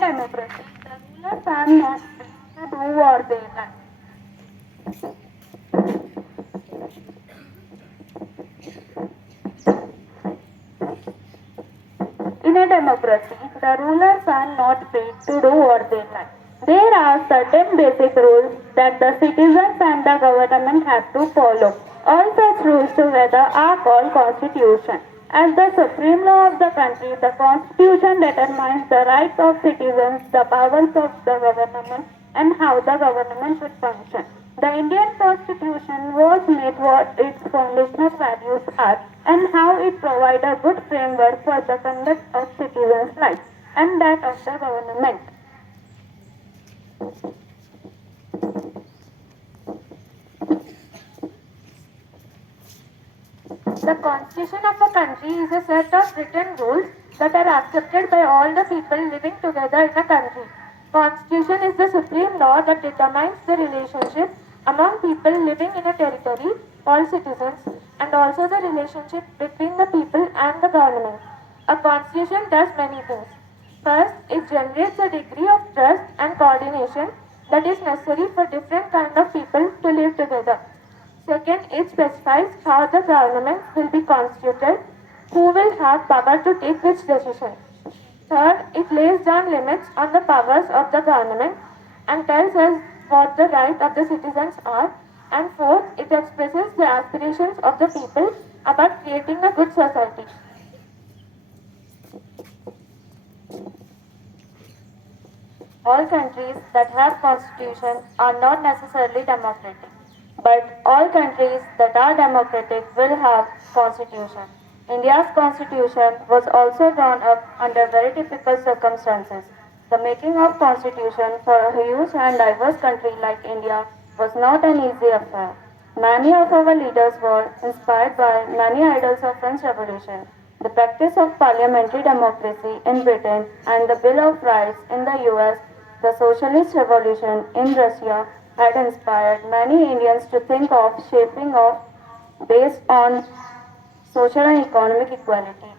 democracy, the rulers are not free to do what they like. In a democracy, the rulers are not free to do what they like. There are certain basic rules that the citizens and the government have to follow. All such rules together are called constitution. As the supreme law of the country, the constitution determines the rights of citizens, the powers of the government, and how the government should function. The Indian Constitution was made what its foundational values are and how it provides a good framework for the conduct of citizens' lives and that of the government. The constitution of a country is a set of written rules that are accepted by all the people living together in a country. Constitution is the supreme law that determines the relationship among people living in a territory, all citizens, and also the relationship between the people and the government. A constitution does many things. First, it generates a degree of trust and coordination that is necessary for different kinds of people to live together. Second, it specifies how the government will be constituted, who will have power to take which decision. Third, it lays down limits on the powers of the government and tells us what the rights of the citizens are. And fourth, it expresses the aspirations of the people about creating a good society. All countries that have constitution are not necessarily democratic, but all countries that are democratic will have constitution. India's constitution was also drawn up under very difficult circumstances. The making of constitution for a huge and diverse country like India was not an easy affair. Many of our leaders were inspired by many idols of French Revolution. The practice of parliamentary democracy in Britain and the Bill of Rights in the US, the Socialist Revolution in Russia had inspired many Indians to think of shaping of based on social and economic equality.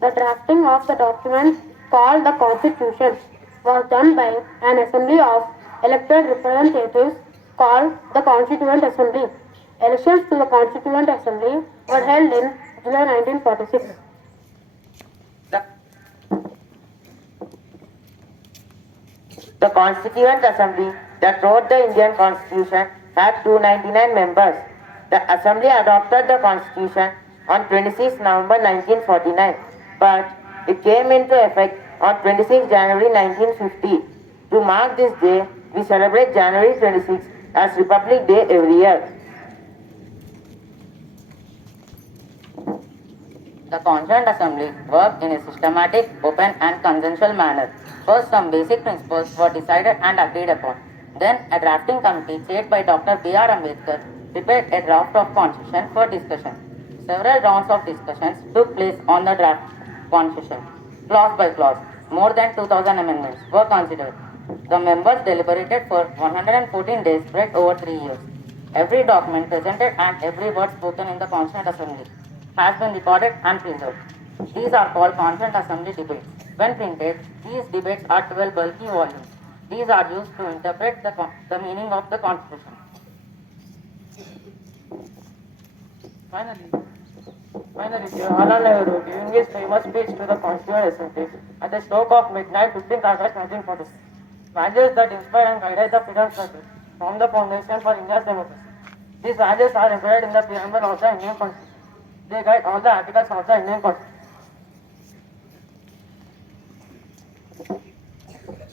The drafting of the document called the Constitution was done by an assembly of elected representatives called the Constituent Assembly. Elections to the Constituent Assembly were held in July 1946. The, the Constituent Assembly that wrote the Indian Constitution had 299 members. The Assembly adopted the Constitution on 26 November 1949, but it came into effect on 26 January 1950. To mark this day, we celebrate January 26 as Republic Day every year. The Constituent Assembly worked in a systematic, open and consensual manner. First, some basic principles were decided and agreed upon. Then, a drafting committee chaired by Dr. B.R. Ambedkar prepared a draft of constitution for discussion. Several rounds of discussions took place on the draft constitution. Clause by clause, more than 2,000 amendments were considered. The members deliberated for 114 days spread over 3 years. Every document presented and every word spoken in the Constituent Assembly has been recorded and preserved. These are called Constituent Assembly debates. When printed, these debates are 12 bulky volumes. These are used to interpret the meaning of the Constitution. Finally, Jawaharlal Nehru giving his famous speech to the Constituent Assembly at the stroke of midnight 15th August 1946. Values that inspire and guide the freedom struggle form the foundation for India's democracy. These values are embedded in the preamble of the Indian Constitution. They guide all the articles of the Indian Constitution.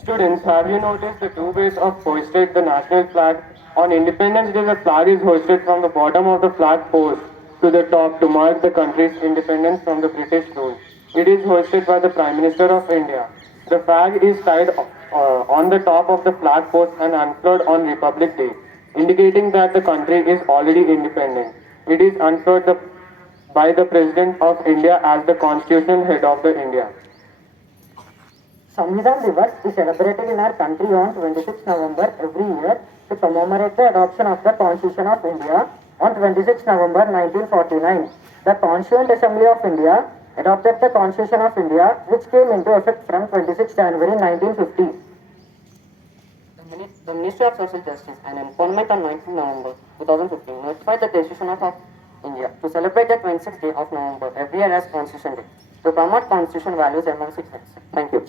Students, have you noticed the two ways of hoisting the national flag? On Independence Day, the flag is hoisted from the bottom of the flag post to the top to mark the country's independence from the British rule. It is hoisted by the Prime Minister of India. The flag is tied on the top of the flag post and unfurled on Republic Day, indicating that the country is already independent. It is unfurled by the President of India as the constitutional head of the India. Samvidhan Divas is celebrated in our country on 26 November every year to commemorate the adoption of the Constitution of India on 26 November 1949. The Constituent Assembly of India adopted the Constitution of India, which came into effect from 26 January 1950. The Ministry of Social Justice and Employment on 19 November 2015 notified the decision of India to celebrate the 26th day of November every year as Constitution Day to promote constitution values among citizens. Thank you.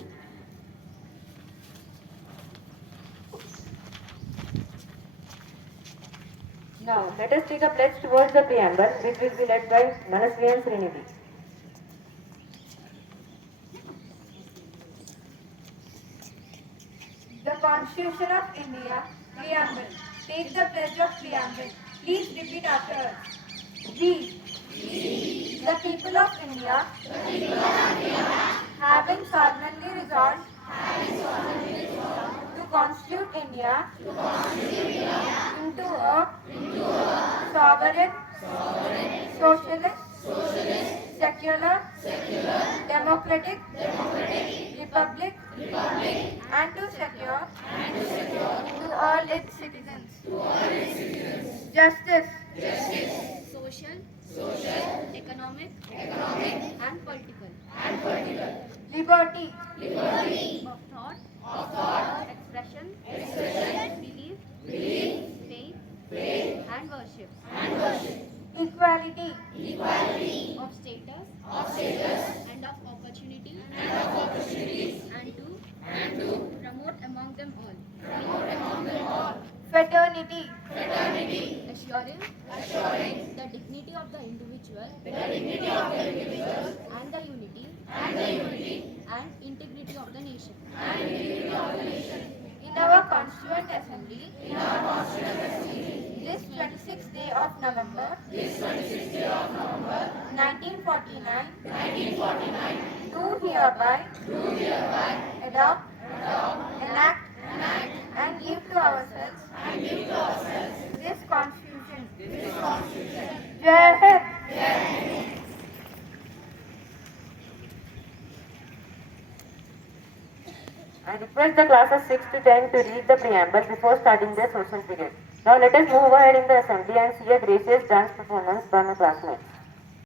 Now, let us take a pledge towards the preamble, which will be led by Manasvi and Srinidhi. The Constitution of India, Preamble. Take the pledge of preamble. Please repeat after us. We, the people of India, having solemnly resolved to constitute India into a sovereign, socialist, secular, democratic republic, and to secure to all its citizens justice, social, economic, and political. liberty, Of thought, expression, belief, faith, and worship. equality, Of status, and of opportunity, and to promote among them all. fraternity, Assuring the dignity of the individual, and the unity and integrity of the nation. in our Constituent Assembly, this 26th day of November, 1949, do hereby adopt, enact, and give to ourselves this Constitution. Jai Hind. I request the classes 6 to 10 to read the preamble before starting their social period. Now let us move ahead in the assembly and see a gracious dance performance by my classmates.